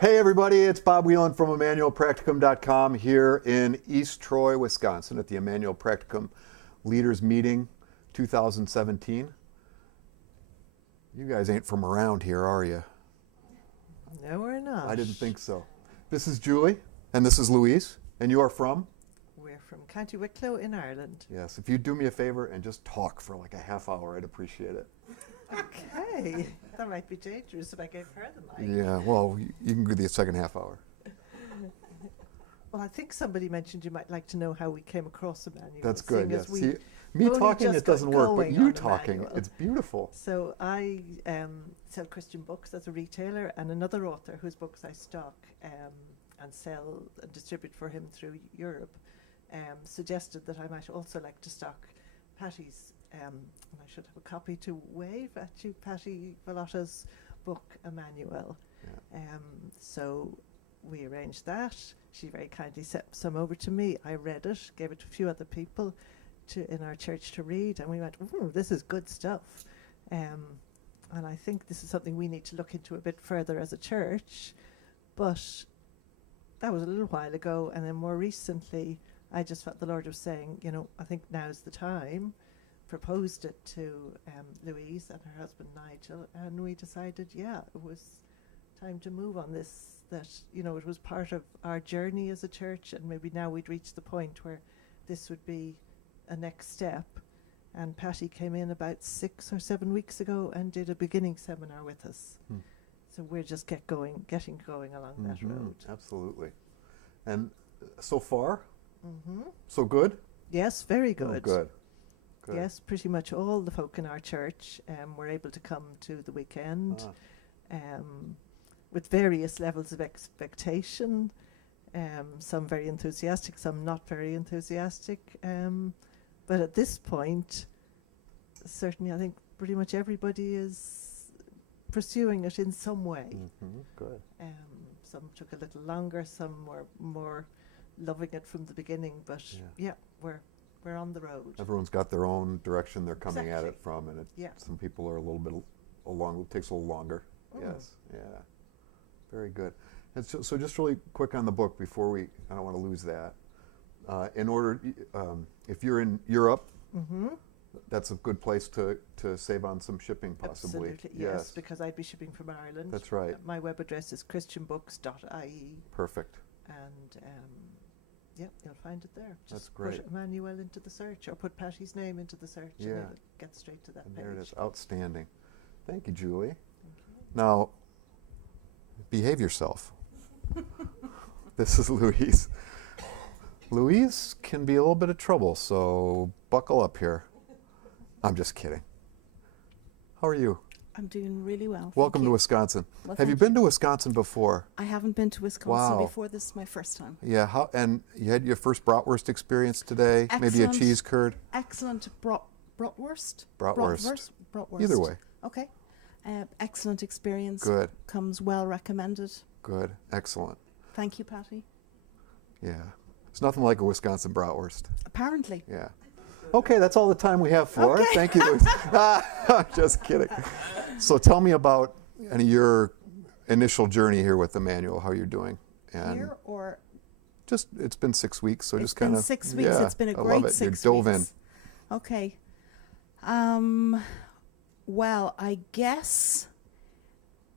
Hey everybody, it's Bob Whelan from ImmanuelPracticum.com here in East Troy, Wisconsin at the Immanuel Practicum Leaders Meeting 2017. You guys ain't from around here, are you? No, we're not. I didn't think so. This is Julie, and this is Louise, and you are from? We're from County Wicklow in Ireland. Yes, if you'd do me a favor and just talk for like a half hour, I'd appreciate it. Okay. That might be dangerous if I gave her the mic. Yeah, well, you can do the second half hour. Well, I think somebody mentioned you might like to know how we came across Immanuel. That's good, yes. We See, me only talking, just it doesn't got work, but going you on talking, Immanuel. it's beautiful. So I sell Christian books as a retailer, and another author whose books I stock and sell and distribute for him through Europe suggested that I might also like to stock Patty's, and I should have a copy to wave at you, Patty Velotta's book, Immanuel. Yeah. So we arranged that. She very kindly sent some over to me. I read it, gave it to a few other people in our church to read, and we went, "Ooh, this is good stuff." And I think this is something we need to look into a bit further as a church. But that was a little while ago, and then more recently, I just felt the Lord was saying, I think now's the time. Proposed it to Louise and her husband Nigel, and we decided, it was time to move on this, that, it was part of our journey as a church, and maybe now we'd reached the point where this would be a next step. And Patty came in about 6 or 7 weeks ago and did a beginning seminar with us. So we're just getting going along that road. Absolutely. And so far, so good? Yes, very good. Oh, good. Good. Yes, pretty much all the folk in our church were able to come to the weekend with various levels of expectation, some very enthusiastic, some not very enthusiastic. But at this point, certainly I think pretty much everybody is pursuing it in some way. Good. Some took a little longer, some were more loving it from the beginning, but we're on the road. Everyone's got their own direction they're coming at it Exactly. from, and some people are a little bit it takes a little longer. Yes, yeah, very good. And so just really quick on the book before I don't want to lose that. In order, if you're in Europe, that's a good place to save on some shipping, possibly. Absolutely, yes, because I'd be shipping from Ireland. That's right. My web address is christianbooks.ie. Perfect. And you'll find it there. Just That's great. Put Immanuel into the search, or put Patty's name into the search, and it'll get straight to that And page. there it is. Outstanding. Thank you, Julie. Thank you. Now, behave yourself. This is Louise. Louise can be a little bit of trouble, so buckle up here. I'm just kidding. How are you? I'm doing really well. Welcome to Wisconsin. Well, Have you been to Wisconsin before? I haven't been to Wisconsin Wow. before. This is my first time. Yeah, and you had your first bratwurst experience today? Maybe a Excellent. cheese curd? Excellent bratwurst? Bratwurst. Bratwurst. Either way. Okay. Excellent experience. Good. Comes well recommended. Good. Excellent. Thank you, Patty. Yeah. It's nothing like a Wisconsin bratwurst. Apparently. Yeah. Okay, that's all the time we have for. Okay. Thank you, Louise. Just kidding. So tell me about your initial journey here with Immanuel, how you're doing. And Here or? just, it's been 6 weeks, so It's just kind of. been 6 weeks. It's been a I great love it. 6 You dove weeks. Okay. Well, I guess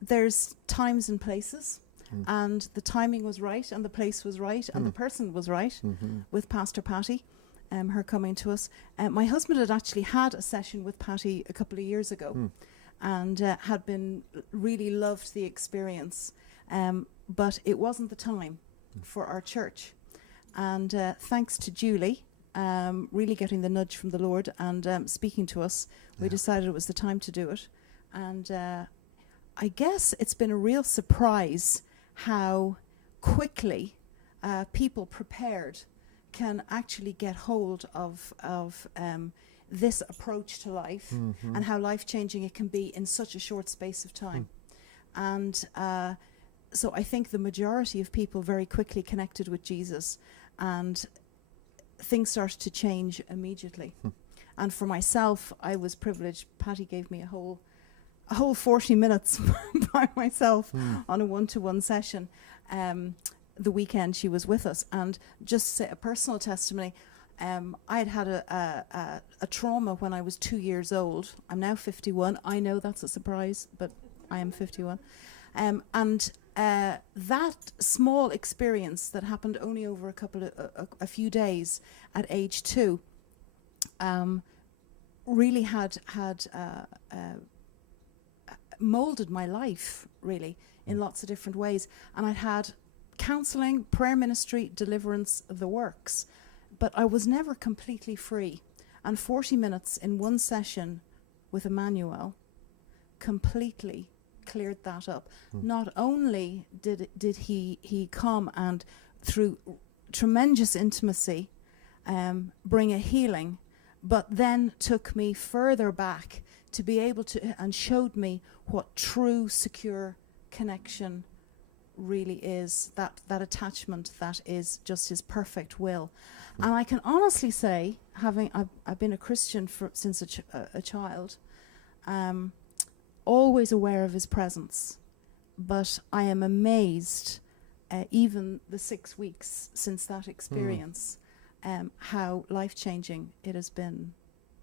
there's times and places, and the timing was right, and the place was right, and the person was right with Pastor Patty, her coming to us. My husband had actually had a session with Patty a couple of years ago, and had been really loved the experience, but it wasn't the time for our church. And thanks to Julie, really getting the nudge from the Lord and speaking to us, we decided it was the time to do it. And I guess it's been a real surprise how quickly people prepared can actually get hold of this approach to life and how life-changing it can be in such a short space of time. And so I think the majority of people very quickly connected with Jesus, and things started to change immediately. And for myself, I was privileged. Patty gave me a whole a whole 40 minutes by myself on a one-to-one session. The weekend she was with us, and just to say a personal testimony, I had a trauma when I was 2 years old. I'm now 51. I know that's a surprise, but I am 51. And that small experience that happened only over a few days at age 2 really had molded my life, really, in lots of different ways. And I'd had counselling, prayer ministry, deliverance, the works. But I was never completely free. And 40 minutes in one session with Immanuel completely cleared that up. Not only did he come and through tremendous intimacy bring a healing, but then took me further back to be able to, and showed me what true secure connection really is, that attachment that is just his perfect will. And I can honestly say, I've been a Christian since a child, always aware of his presence, but I am amazed, even the 6 weeks since that experience, how life-changing it has been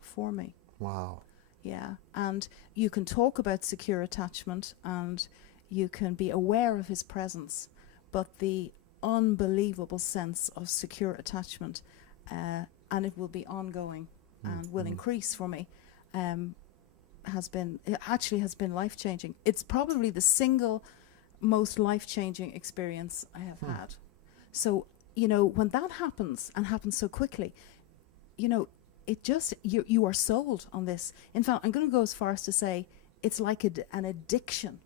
for me. Wow. Yeah, and you can talk about secure attachment and you can be aware of his presence, but the unbelievable sense of secure attachment, and it will be ongoing and will increase for me, has been life-changing. It's probably the single most life-changing experience I have had. So, when that happens and happens so quickly, it just, you are sold on this. In fact, I'm going to go as far as to say it's like an addiction,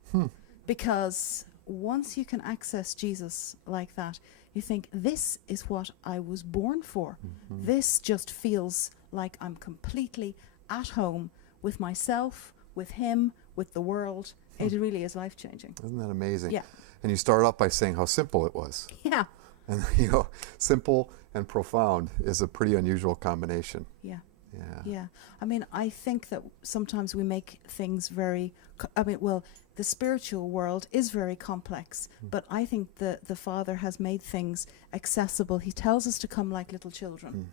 because once you can access Jesus like that, you think, this is what I was born for. This just feels like I'm completely at home with myself, with him, with the world. It really is life-changing. Isn't that amazing? Yeah. And you started off by saying how simple it was. Yeah. And, simple and profound is a pretty unusual combination. Yeah. Yeah. Yeah. I mean, I think that sometimes we make things very, the spiritual world is very complex, but I think the Father has made things accessible. He tells us to come like little children.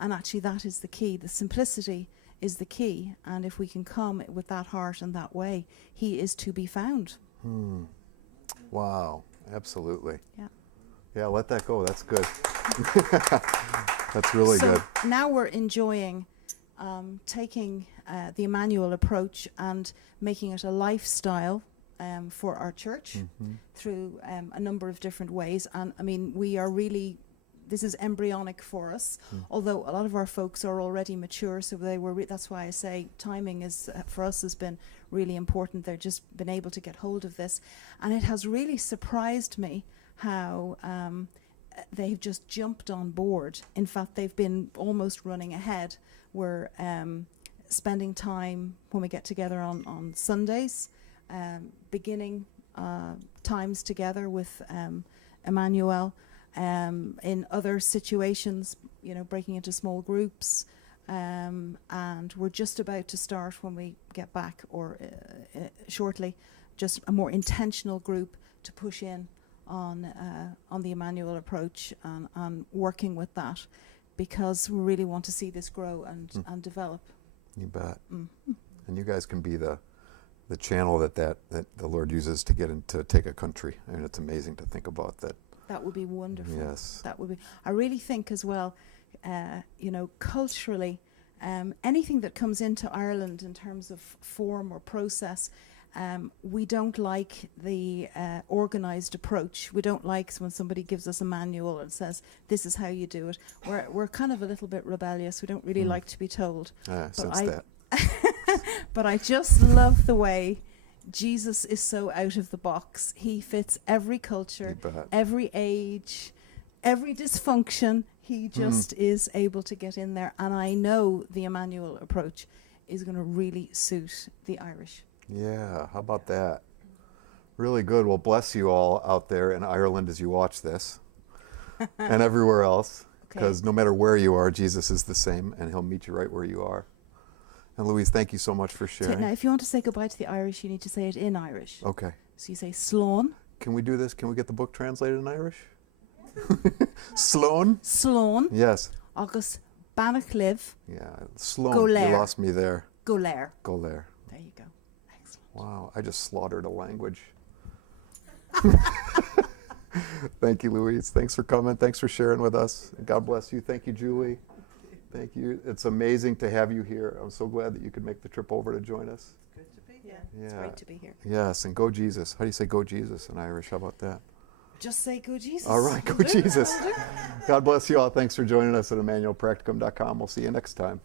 And actually that is the key. The simplicity is the key. And if we can come with that heart and that way, he is to be found. Wow. Absolutely. Yeah. Yeah, let that go. That's good. That's really good. So now we're enjoying taking the Immanuel approach and making it a lifestyle for our church through a number of different ways. And I mean, we are really, this is embryonic for us, although a lot of our folks are already mature, so they were, that's why I say timing is, for us, has been really important. They've just been able to get hold of this. And it has really surprised me how they've just jumped on board. In fact, they've been almost running ahead. We're spending time when we get together on Sundays, beginning times together with Immanuel. In other situations, breaking into small groups, and we're just about to start when we get back, or shortly, just a more intentional group to push in on the Immanuel approach and working with that, because we really want to see this grow and develop. You bet. And you guys can be the channel that the Lord uses to get into take a country. I mean, it's amazing to think about that. That would be wonderful. Yes. That would be. I really think as well, culturally, anything that comes into Ireland in terms of form or process, we don't like the organised approach. We don't like when somebody gives us a manual and says, this is how you do it. We're kind of a little bit rebellious. We don't really like to be told. Since that. But I just love the way Jesus is so out of the box. He fits every culture, every age, every dysfunction. He just is able to get in there. And I know the Immanuel approach is going to really suit the Irish. Yeah, how about that? Really good. Well, bless you all out there in Ireland as you watch this and everywhere else, because no matter where you are, Jesus is the same, and he'll meet you right where you are. And Louise, thank you so much for So sharing. now, if you want to say goodbye to the Irish, you need to say it in Irish. Okay. So you say Slán. Can we do this? Can we get the book translated in Irish? Sloan? Slán. Yes. Agus Banach live. Yeah. Sloan. Go You Lair. lost me there. Golair. Go there. There you go. Excellent. Wow. I just slaughtered a language. Thank you, Louise. Thanks for coming. Thanks for sharing with us. God bless you. Thank you, Julie. Thank you. It's amazing to have you here. I'm so glad that you could make the trip over to join us. Good to be here. It's Yeah. great to be here. Yes, and go Jesus. How do you say go Jesus in Irish? How about that? Just say go Jesus. All right, go Jesus. God bless you all. Thanks for joining us at ImmanuelPracticum.com. We'll see you next time.